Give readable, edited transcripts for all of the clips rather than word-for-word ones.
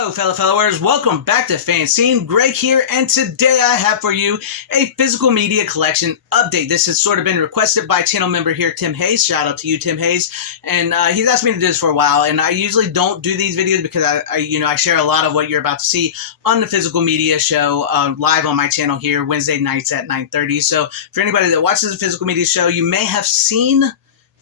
Hello, fellow followers. Welcome back to FanZcene. Greg here, and today I have for you a physical media collection update. This has sort of been requested by channel member here, Tim Hayes. Shout out to you, Tim Hayes. And he's asked me to do this for a while, and I usually don't do these videos because I share a lot of what you're about to see on the physical media show live on my channel here Wednesday nights at 9:30. So for anybody that watches the physical media show, you may have seen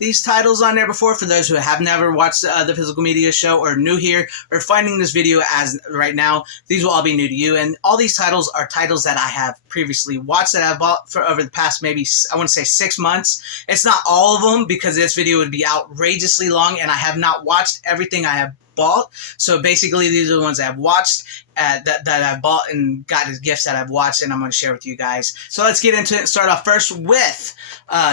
these titles on there before. For those who have never watched the physical media show or new here or finding this video as right now, these will all be new to you. And all these titles are titles that I have previously watched, that I've bought for over the past maybe, I want to say 6 months. It's not all of them because this video would be outrageously long and I have not watched everything I have bought. So basically these are the ones that I've watched, that I've bought and got as gifts that I've watched, and I'm going to share with you guys. So let's get into it and start off first with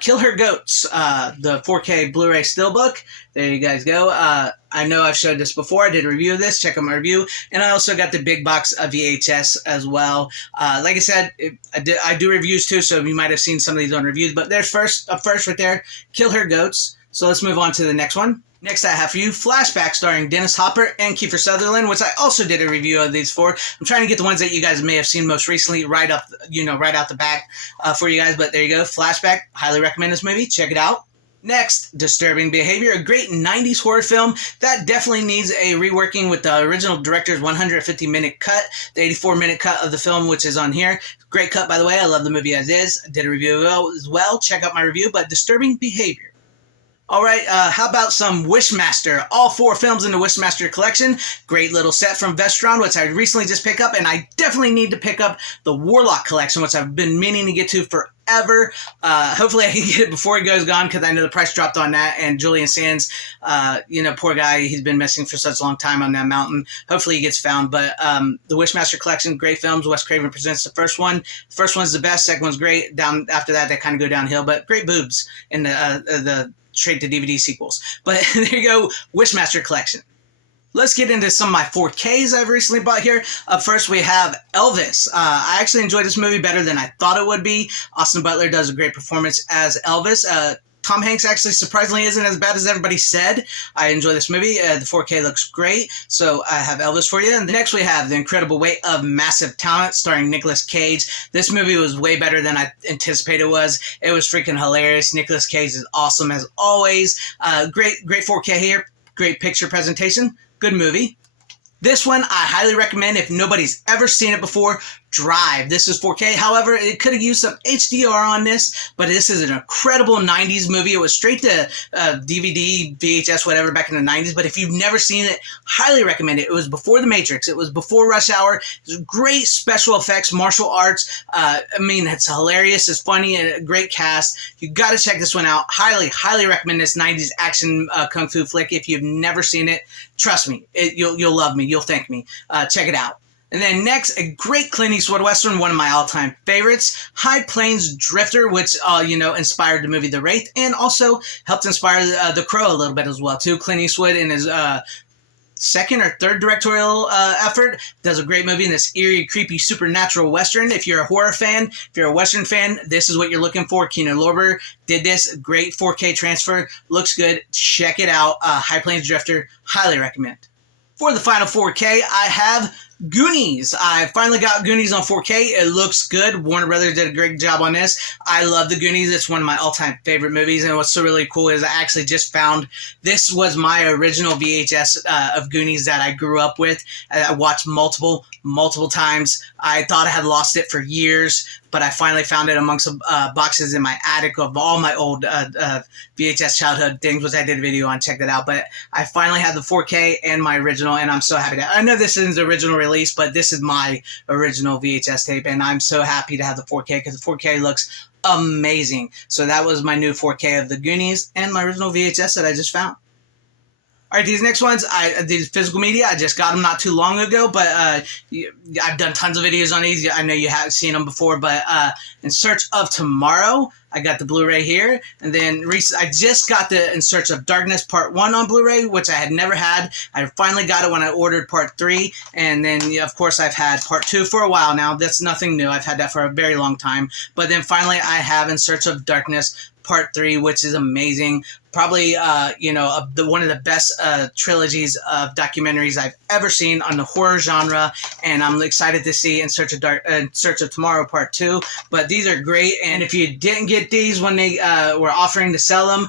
Kill Her Goats, the 4K Blu-ray Steelbook. There you guys go. I know I've showed this before. I did a review of this. Check out my review. And I also got the big box of VHS as well. Like I said, I do reviews too, so you might have seen some of these on reviews. But there's first right there, Kill Her Goats. So let's move on to the next one. Next I have for you Flashback, starring Dennis Hopper and Kiefer Sutherland, which I also did a review of these for. I'm trying to get the ones that you guys may have seen most recently right out the back for you guys. But there you go, Flashback. Highly recommend this movie. Check it out. Next, Disturbing Behavior, a great 90s horror film that definitely needs a reworking with the original director's 150-minute cut, the 84-minute cut of the film, which is on here. Great cut, by the way. I love the movie as is. I did a review as well. Check out my review, but Disturbing Behavior. All right, how about some Wishmaster? All 4 films in the Wishmaster collection. Great little set from Vestron, which I recently just picked up, and I definitely need to pick up the Warlock collection, which I've been meaning to get to forever. Hopefully I can get it before it goes gone, because I know the price dropped on that, and Julian Sands, poor guy, he's been missing for such a long time on that mountain. Hopefully he gets found, but the Wishmaster collection, great films. Wes Craven presents the first one. The first one's the best, second one's great. Down after that, they kind of go downhill, but great boobs in the straight to DVD sequels. But there you go, Wishmaster collection. Let's get into some of my 4Ks I've recently bought here. Up first, we have Elvis. I actually enjoyed this movie better than I thought it would be. Austin Butler does a great performance as Elvis. Tom Hanks actually surprisingly isn't as bad as everybody said. I enjoy this movie. The 4K looks great. So I have Elvis for you. And next we have The Incredible Weight of Massive Talent, starring Nicolas Cage. This movie was way better than I anticipated it was. It was freaking hilarious. Nicolas Cage is awesome as always. Great 4K here. Great picture presentation. Good movie. This one I highly recommend if nobody's ever seen it before. Drive. This is 4K. However, it could have used some HDR on this, but this is an incredible 90s movie. It was straight to DVD, VHS, whatever, back in the 90s. But if you've never seen it, highly recommend it. It was before The Matrix. It was before Rush Hour. It was great special effects, martial arts. It's hilarious. It's funny, and a great cast. You got to check this one out. Highly recommend this 90s action kung fu flick. If you've never seen it, trust me, you'll love me. You'll thank me. Check it out. And then next, a great Clint Eastwood Western, one of my all-time favorites, High Plains Drifter, which, inspired the movie The Wraith, and also helped inspire The Crow a little bit as well, too. Clint Eastwood, in his second or third directorial effort, does a great movie in this eerie, creepy, supernatural Western. If you're a horror fan, if you're a Western fan, this is what you're looking for. Kino Lorber did this. Great 4K transfer. Looks good. Check it out. High Plains Drifter. Highly recommend. For the final 4K, I have Goonies. I finally got Goonies on 4K. It looks good. Warner Brothers did a great job on this. I love the Goonies. It's one of my all-time favorite movies. And what's so really cool is I actually just found this was my original VHS of Goonies that I grew up with. I watched multiple times. I thought I had lost it for years, but I finally found it amongst some boxes in my attic of all my old VHS childhood things, which I did a video on. Check that out. But I finally have the 4K and my original, and I'm so happy I know this isn't the original release, but this is my original VHS tape, and I'm so happy to have the 4K because the 4K looks amazing. So that was my new 4K of the Goonies and my original VHS that I just found. All right, these next ones, these physical media, I just got them not too long ago, but I've done tons of videos on these. I know you have seen them before, but In Search of Tomorrow, I got the Blu-ray here, and then I just got the In Search of Darkness Part 1 on Blu-ray, which I had never had. I finally got it when I ordered Part 3, and then, of course, I've had Part 2 for a while now. That's nothing new. I've had that for a very long time. But then finally, I have In Search of Darkness Part 3, which is amazing. Probably, one of the best trilogies of documentaries I've ever seen on the horror genre, and I'm excited to see In Search of Tomorrow Part 2. But these are great, and if you didn't get these when they were offering to sell them,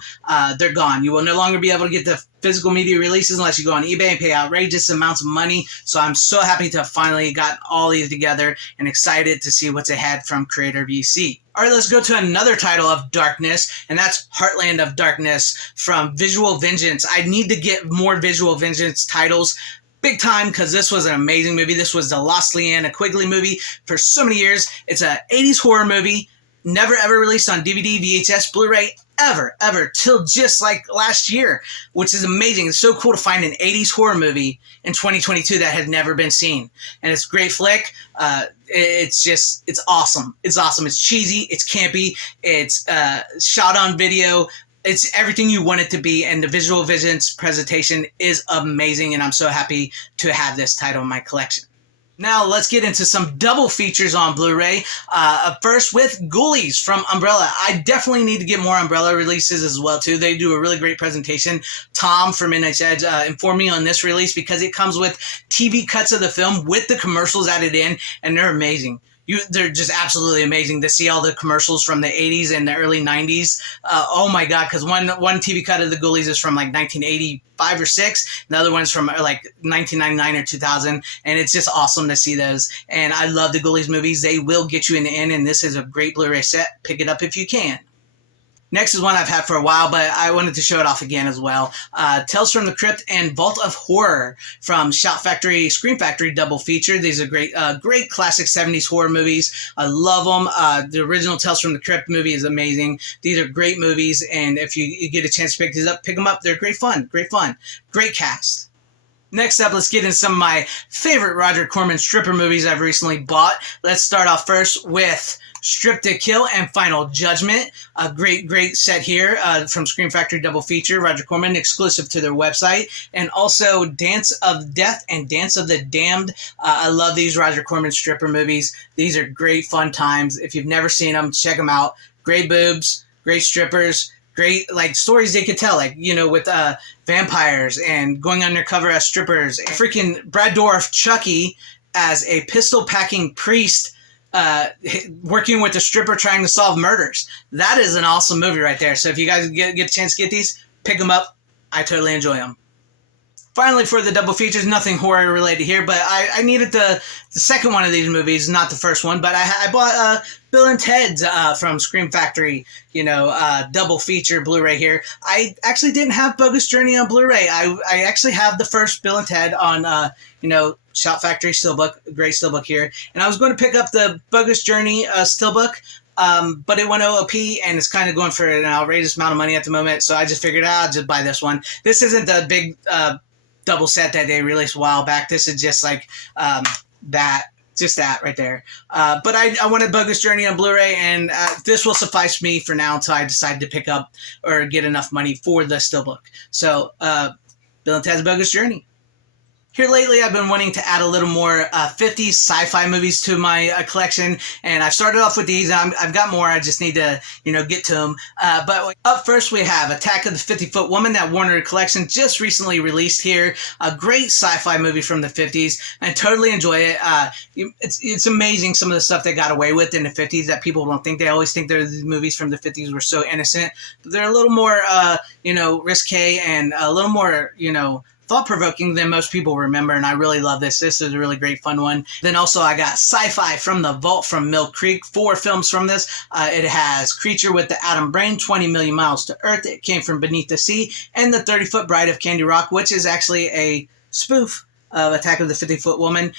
they're gone. You will no longer be able to get the physical media releases unless you go on eBay and pay outrageous amounts of money. So I'm so happy to have finally got all these together and excited to see what's ahead from Creator VC. All right, let's go to another title of darkness, and that's Heartland of Darkness from Visual Vengeance. I need to get more Visual Vengeance titles big time because this was an amazing movie. This was the Lost Leanna Quigley movie for so many years. It's an 80s horror movie, never ever released on DVD, VHS, Blu-ray, ever, till just like last year, which is amazing. It's so cool to find an 80s horror movie in 2022 that had never been seen. And it's a great flick. It's awesome. It's awesome. It's cheesy. It's campy. It's shot on video. It's everything you want it to be, and the Visual Vengeance presentation is amazing, and I'm so happy to have this title in my collection. Now let's get into some double features on Blu-ray. First with Ghoulies from Umbrella. I definitely need to get more Umbrella releases as well too. They do a really great presentation. Tom from Midnight's Edge informed me on this release because it comes with TV cuts of the film with the commercials added in, and they're amazing. They're just absolutely amazing to see all the commercials from the 80s and the early 90s. Oh my God, because one TV cut of the Ghoulies is from like 1985 or 6. The other one's from like 1999 or 2000. And it's just awesome to see those. And I love the Ghoulies movies. They will get you in the end, and this is a great Blu-ray set. Pick it up if you can. Next is one I've had for a while, but I wanted to show it off again as well. Tales from the Crypt and Vault of Horror from Shout Factory, Scream Factory double feature. These are great classic 70s horror movies. I love them. The original Tales from the Crypt movie is amazing. These are great movies, and if you get a chance to pick these up, pick them up. They're great fun. Great cast. Next up, let's get into some of my favorite Roger Corman stripper movies I've recently bought. Let's start off first with Strip to Kill and Final Judgment. A great set here from Scream Factory double feature. Roger Corman, exclusive to their website. And also Dance of Death and Dance of the Damned. I love these Roger Corman stripper movies. These are great fun times. If you've never seen them, check them out. Great boobs, great strippers, great like stories they could tell, like, you know, with vampires and going undercover as strippers. Freaking Brad Dourif, Chucky, as a pistol-packing priest working with a stripper trying to solve murders. That is an awesome movie right there. So if you guys get a chance to get these, pick them up. I totally enjoy them. Finally, for the double features, nothing horror related here, but I needed the second one of these movies, not the first one, but I bought Bill and Ted's from Scream Factory, double feature Blu-ray here. I actually didn't have Bogus Journey on Blu-ray. I actually have the first Bill and Ted on, Shout Factory Steelbook, great Steelbook here. And I was going to pick up the Bogus Journey Steelbook, but it went OOP, and it's kind of going for an outrageous amount of money at the moment, so I just figured I'll just buy this one. This isn't the big double set that they released a while back. This is just like that right there. But I wanted Bogus Journey on Blu-ray, and this will suffice me for now until I decide to pick up or get enough money for the Steelbook. So, Bill and Ted's Bogus Journey. Here lately, I've been wanting to add a little more 50s sci-fi movies to my collection, and I've started off with these. I've got more. I just need to, get to them. But up first, we have Attack of the 50-Foot Woman that Warner Collection just recently released here. A great sci-fi movie from the 50s. I totally enjoy it. It's amazing some of the stuff they got away with in the 50s that people don't think. They always think these movies from the 50s were so innocent, but they're a little more, risque and a little more, thought-provoking than most people remember, and I really love this. This is a really great fun one. Then also I got Sci-Fi from the Vault from Mill Creek, 4 films from this. It has Creature with the Atom Brain, 20 Million Miles to Earth, It Came from Beneath the Sea, and The 30-Foot Bride of Candy Rock, which is actually a spoof of Attack of the 50-Foot Woman.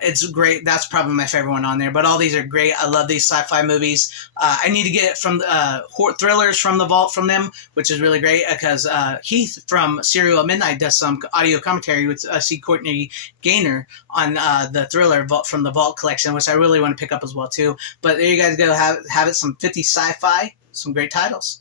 It's great. That's probably my favorite one on there, but all these are great. I love these sci-fi movies. I need to get from thrillers from the Vault from them, which is really great because Heath from Serial at Midnight does some audio commentary with C. Courtney Gaynor on the thriller Vault from the Vault collection, which I really want to pick up as well too. But there you guys go. Have it, some 50 sci-fi, some great titles.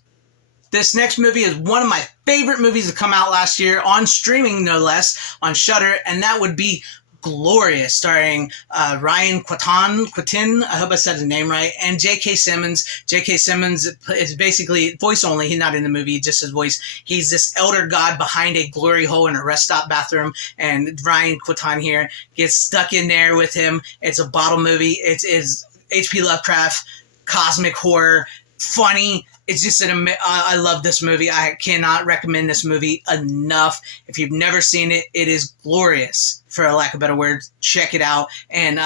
This next movie is one of my favorite movies to come out last year, on streaming no less, on Shudder, and that would be glorious, starring Ryan Quatin, I hope I said his name right, and J.K. Simmons. J.K. Simmons is basically voice only. He's not in the movie, just his voice. He's this elder god behind a glory hole in a rest stop bathroom, and Ryan Quatin here gets stuck in there with him. It's a bottle movie. It's H.P. Lovecraft, cosmic horror, funny. It's just I love this movie. I cannot recommend this movie enough. If you've never seen it, it is glorious, for a lack of better words. Check it out. And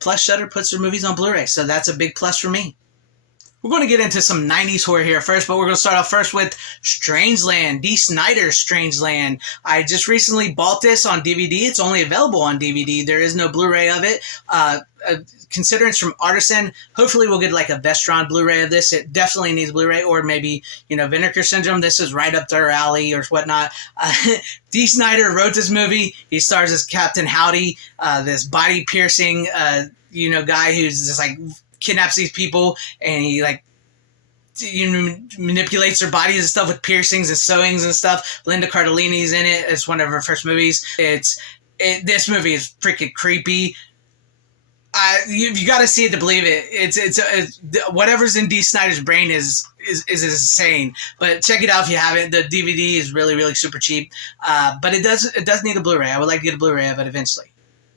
plus, Shudder puts their movies on Blu-ray, so that's a big plus for me. We're going to get into some 90s horror here first, but we're going to start off first with Strangeland, Dee Snider's Strangeland. I just recently bought this on DVD. It's only available on DVD. There is no Blu-ray of it. Considering it's from Artisan, hopefully we'll get like a Vestron Blu-ray of this. It definitely needs Blu-ray, or maybe, Vinegar Syndrome. This is right up their alley or whatnot. Dee Snider wrote this movie. He stars as Captain Howdy, this body-piercing, guy who's just like kidnaps these people, and he manipulates their bodies and stuff with piercings and sewings and stuff. Linda Cardellini's in it. It's one of her first movies. This movie is freaking creepy. You got to see it to believe it. It's whatever's in Dee Snider's brain is insane. But check it out if you haven't. The DVD is really, really super cheap. But it does need a Blu-ray. I would like to get a Blu-ray of it eventually.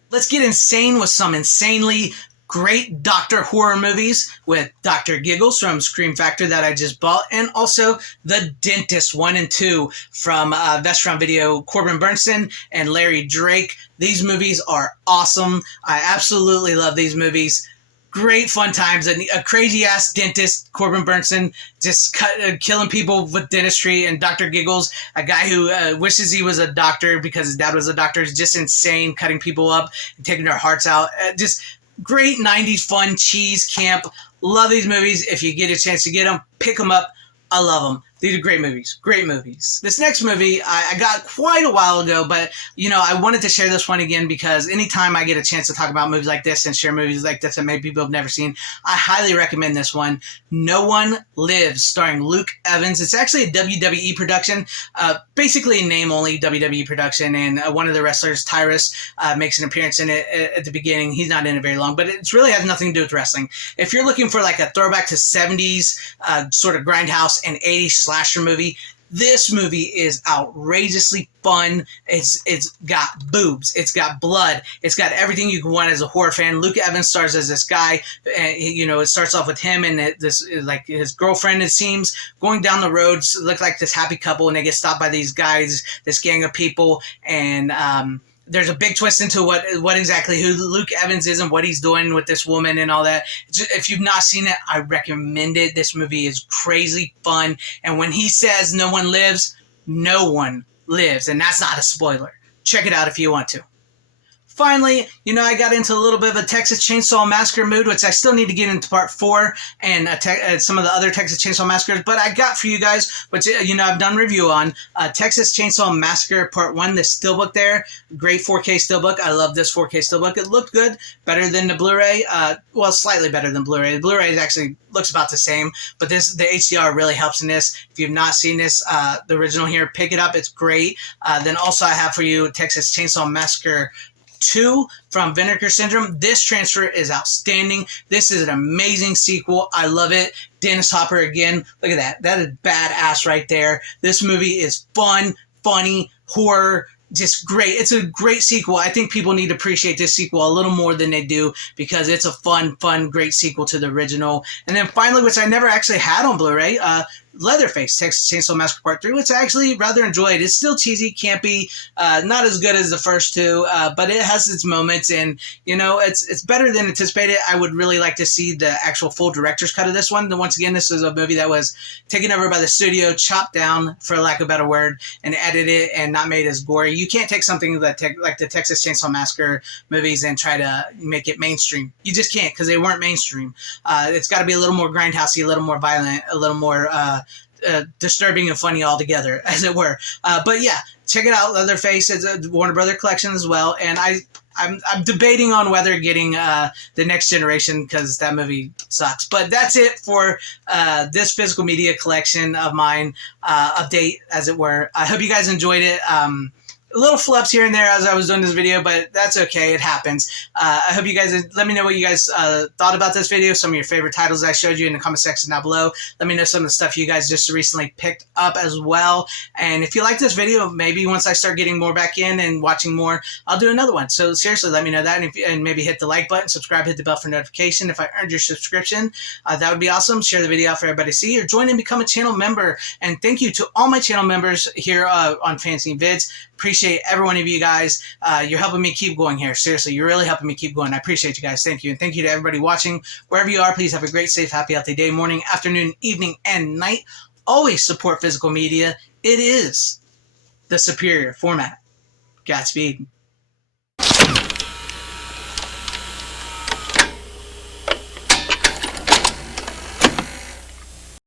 Let's get insane with some insanely great Doctor horror movies, with Dr. Giggles from Scream Factor that I just bought, and also The Dentist 1 and 2 from Vestron Video, Corbin Bernsen and Larry Drake. These movies are awesome. I absolutely love these movies. Great fun times. A crazy-ass dentist, Corbin Bernsen, just killing people with dentistry, and Dr. Giggles, a guy who wishes he was a doctor because his dad was a doctor, is just insane, cutting people up and taking their hearts out. Just great 90s fun cheese camp. Love these movies. If you get a chance to get them, pick them up. I love them. These are great movies. Great movies. This next movie I got quite a while ago, but, I wanted to share this one again because anytime I get a chance to talk about movies like this and share movies like this that maybe people have never seen, I highly recommend this one. No One Lives, starring Luke Evans. It's actually a WWE production, basically a name-only WWE production, and one of the wrestlers, Tyrus, makes an appearance in it at the beginning. He's not in it very long, but it really has nothing to do with wrestling. If you're looking for like a throwback to 70s sort of grindhouse and 80s slasher movie, this movie is outrageously fun. It's got boobs, it's got blood, it's got everything you can want as a horror fan. Luke Evans stars as this guy, and it starts off with him and this like his girlfriend, it seems, going down the road, look like this happy couple, and they get stopped by these guys, this gang of people, and there's a big twist into what exactly who Luke Evans is and what he's doing with this woman and all that. If you've not seen it, I recommend it. This movie is crazy fun. And when he says no one lives, no one lives. And that's not a spoiler. Check it out if you want to. Finally, I got into a little bit of a Texas Chainsaw Massacre mood, which I still need to get into part 4 and some of the other Texas Chainsaw Massacres. But I got for you guys, which, I've done review on, Texas Chainsaw Massacre Part 1, the steelbook there. Great 4K steelbook. I love this 4K steelbook. It looked good, better than the Blu-ray. Well, slightly better than Blu-ray. The Blu-ray actually looks about the same, but the HDR really helps in this. If you've not seen this, the original here, pick it up. It's great. Then also I have for you Texas Chainsaw Massacre 2 from Vinegar Syndrome. This transfer is outstanding. This is an amazing sequel. I love it. Dennis Hopper again. Look at that. That is badass right there. This movie is fun, funny, horror, just great. It's a great sequel. I think people need to appreciate this sequel a little more than they do because it's a fun, great sequel to the original. And then finally, which I never actually had on Blu-ray, Leatherface, Texas Chainsaw Massacre Part 3, which I actually rather enjoyed. It's still cheesy, campy, not as good as the first two, but it has its moments, and, it's better than anticipated. I would really like to see the actual full director's cut of this one. And once again, this is a movie that was taken over by the studio, chopped down, for lack of a better word, and edited and not made as gory. You can't take something like the Texas Chainsaw Massacre movies and try to make it mainstream. You just can't, because they weren't mainstream. It's got to be a little more grindhousey, a little more violent, a little more disturbing and funny altogether, as it were. But yeah, check it out. Leatherface is a Warner Brother collection as well, and I'm debating on whether getting the Next Generation, because that movie sucks. But that's it for this physical media collection of mine, update, as it were. I hope you guys enjoyed it. little flubs here and there as I was doing this video, but that's okay. It happens. I hope you guys, let me know what you guys thought about this video, some of your favorite titles I showed you in the comment section down below. Let me know some of the stuff you guys just recently picked up as well. And if you like this video, maybe once I start getting more back in and watching more, I'll do another one. So seriously, let me know that, and maybe hit the like button, subscribe, hit the bell for notification if I earned your subscription. That would be awesome. Share the video out for everybody to see, or join and become a channel member. And thank you to all my channel members here on FanZcene Vids. Appreciate every one of you guys. You're helping me keep going here. Seriously, you're really helping me keep going. I appreciate you guys. Thank you. And thank you to everybody watching. Wherever you are, please have a great, safe, happy, healthy day, morning, afternoon, evening, and night. Always support physical media. It is the superior format. Godspeed.